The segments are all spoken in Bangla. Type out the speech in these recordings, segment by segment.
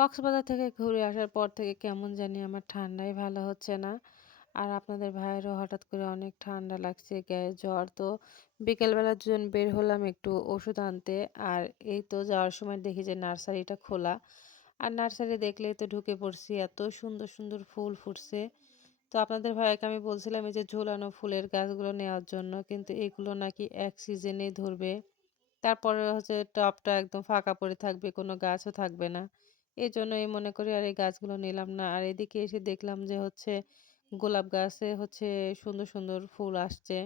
কক্সবাজার থেকে ঘুরে আসার পর থেকে কেমন জানি আমার ঠান্ডাই ভালো হচ্ছে না। আর আপনাদের ভাইয়েরও হঠাৎ করে অনেক ঠান্ডা লাগছে, গায়ে জ্বর। তো বিকেলবেলা দুজন বের হলাম একটু ওষুধ আনতে। আর এই তো যাওয়ার সময় দেখি যে নার্সারিটা খোলা। আর নার্সারি দেখলেই তো ঢুকে পড়ছি। এত সুন্দর, সুন্দর ফুল ফুটছে। তো আপনাদের ভাইয়াকে আমি বলছিলাম এই যে ঝুলানো ফুলের গাছগুলো নেওয়ার জন্য। কিন্তু এগুলো নাকি এক সিজনেই ধরবে। তারপরে হচ্ছে টবটা একদম ফাঁকা পড়ে থাকবে, কোনো গাছও থাকবে না। এজন্যই মনে করি আর এই গাছগুলো নিলাম না। আর এদিকে এসে দেখলাম যে হচ্ছে গোলাপ গাছে হচ্ছে সুন্দর, সুন্দর ফুল আসছে।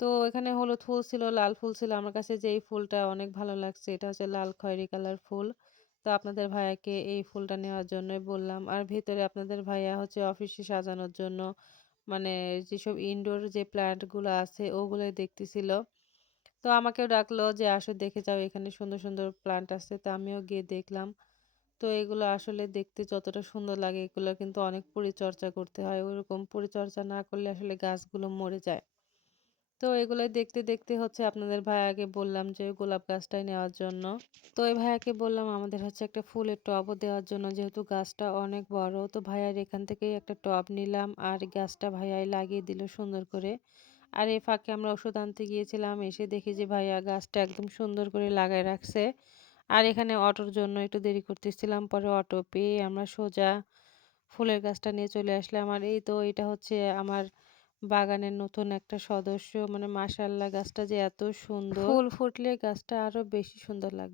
তো এখানে হলুদ ফুল ছিল, লাল ফুল ছিল। আমার কাছে যে এই ফুলটা অনেক ভালো লাগছে এটা হচ্ছে লাল খয়েরি কালার ফুল। তো আপনাদের ভাইয়াকে এই ফুলটা নেওয়ার জন্যই বললাম। আর ভেতরে আপনাদের ভাইয়া হচ্ছে অফিসে সাজানোর জন্য মানে যেসব ইনডোর যে প্ল্যান্ট গুলো আছে ওগুলোই দেখতেছিল। তো আমাকেও ডাকলো যে, "আসো দেখে যাও এখানে সুন্দর, সুন্দর প্লান্ট আছে।" তো আমিও গিয়ে দেখলাম। তো এগুলো আসলে দেখতে যতটা সুন্দর লাগে এগুলো কিন্তু অনেক পরিচর্যা করতে হয়। ওইরকম পরিচর্যা না করলে আসলে গাছগুলো মরে যায়। তো এগুলাই দেখতে, দেখতে হচ্ছে আপনাদের ভাইয়াকে বললাম যে গোলাপ গাছটাই নেওয়ার জন্য। তো এই ভাইয়াকে বললাম আমাদের হচ্ছে একটা ফুলের টবও দেওয়ার জন্য যেহেতু গাছটা অনেক বড়। তো ভাইয়ার এখান থেকেই একটা টব নিলাম আর গাছটা ভাইয়াই লাগিয়ে দিল সুন্দর করে। আর এই ফাঁকে আমরা ওষুধ আনতে গিয়েছিলাম। এসে দেখি যে ভাইয়া গাছটা একদম সুন্দর করে লাগায় রাখছে। আর এখানে অটোর জন্য একটু দেরি করতেছিলাম। পরে অটো পেয়ে আমরা সোজা ফুলের গাছটা নিয়ে চলে আসলাম। আর এই তো এটা হচ্ছে আমার বাগানের নতুন একটা সদস্য। মানে মাশাআল্লাহ গাছটা যে এত সুন্দর। ফুল ফুটলে গাছটা আরো বেশি সুন্দর লাগবে।